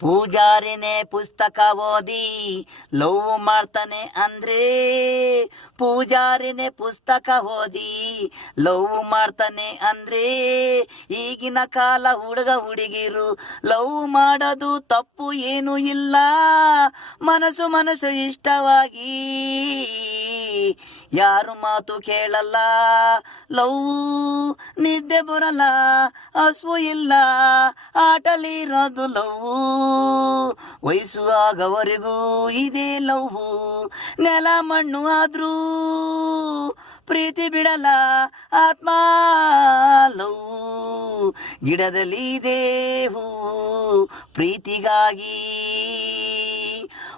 ಪೂಜಾರಿನೇ ಪುಸ್ತಕ ಓದಿ ಲವ್ ಮಾಡ್ತಾನೆ ಅಂದ್ರೆ, ಪೂಜಾರಿನೇ ಪುಸ್ತಕ ಓದಿ ಲವ್ ಮಾಡ್ತಾನೆ ಅಂದ್ರೆ, ಈಗಿನ ಕಾಲ ಹುಡುಗ ಹುಡುಗಿರು ಲವ್ ಮಾಡೋದು ತಪ್ಪು ಏನು ಇಲ್ಲ. ಮನಸ್ಸು ಇಷ್ಟವಾಗಿ ಯಾರು ಮಾತು ಕೇಳಲ್ಲ. ಲವ್ ನಿದ್ದೆ ಬರಲ್ಲ, ಹಸು ಇಲ್ಲ, ಆಟಲಿರೋದು ಲವ್. ವಯಸ್ಸು ಆಗವರೆಗೂ ಇದೇ ಲವ್. ನೆಲ ಮಣ್ಣು ಆದ್ರೂ ಪ್ರೀತಿ ಬಿಡಲ್ಲ ಆತ್ಮ. ಲವ್ ಗಿಡದಲ್ಲಿ ಇದೆ ಹೂ ಪ್ರೀತಿಗಾಗಿ.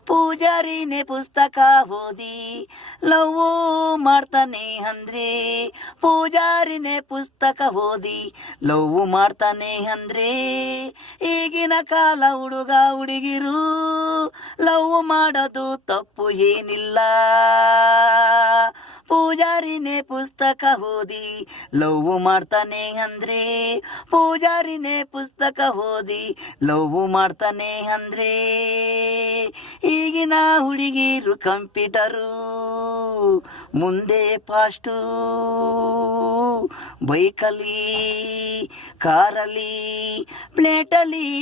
ಪೂಜಾರಿನೇ ಪುಸ್ತಕ ಓದಿ ಲವ್ ಮಾಡ್ತಾನೆ ಅಂದ್ರೆ, ಪೂಜಾರಿನೇ ಪುಸ್ತಕ ಓದಿ ಲವ್ ಮಾಡ್ತಾನೆ ಅಂದ್ರೆ, ಈಗಿನ ಕಾಲ ಹುಡುಗ ಹುಡುಗಿರು ಲವ್ ಮಾಡೋದು ತಪ್ಪು ಏನಿಲ್ಲ. ಪೂಜಾರಿನೇ ಪುಸ್ತಕ ಓದಿ ಲವ್ ಮಾಡ್ತಾನೆ ಅಂದ್ರೆ, ಪೂಜಾರಿನೇ ಪುಸ್ತಕ ಓದಿ ಲವ್ ಮಾಡ್ತಾನೆ ಅಂದ್ರೆ, ಈಗಿನ ಹುಡುಗಿರು ಕಂಪ್ಯೂಟರು ಮುಂದೆ ಫಾಸ್ಟು. ಬೈಕಲ್ಲಿ, ಕಾರಲ್ಲಿ, ಪ್ಲೇಟಲ್ಲಿ